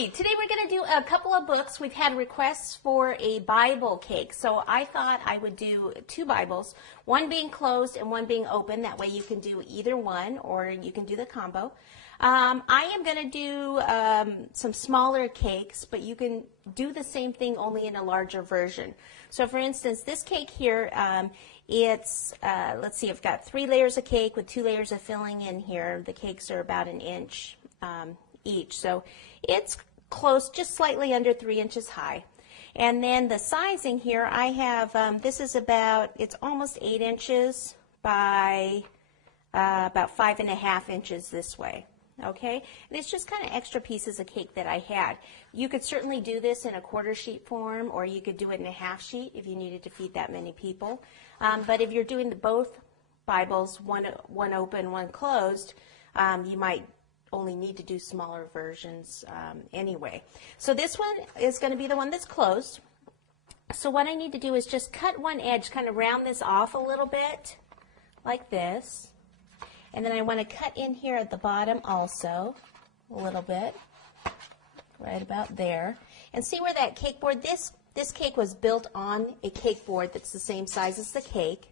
Hi, today we're going to do a couple of books. We've had requests for a Bible cake, so I thought I would do two Bibles, one being closed and one being open. That way you can do either one or you can do the combo. I am going to do some smaller cakes, but you can do the same thing only in a larger version. So for instance, this cake here, it's, let's see, I've got 3 layers of cake with 2 layers of filling in here. The cakes are about an inch each. So it's close, just slightly under 3 inches high. And then the sizing here, I have, this is about, it's almost 8 inches by about 5.5 inches this way. Okay, and it's just kind of extra pieces of cake that I had. You could certainly do this in a quarter sheet form, or you could do it in a half sheet if you needed to feed that many people. But if you're doing both Bibles, one open, one closed, you might only need to do smaller versions anyway. So this one is going to be the one that's closed. So what I need to do is just cut one edge, kind of round this off a little bit, like this. And then I want to cut in here at the bottom also, a little bit, right about there. And see where that cake board, this cake was built on a cake board that's the same size as the cake.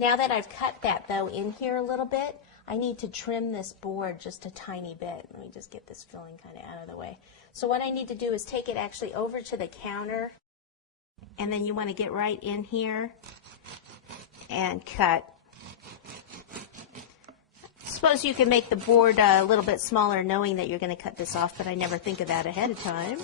Now that I've cut that though in here a little bit, I need to trim this board just a tiny bit. Let me just get this filling kind of out of the way. So what I need to do is take it actually over to the counter, and then you want to get right in here and cut. Suppose you can make the board a little bit smaller knowing that you're going to cut this off, but I never think of that ahead of time.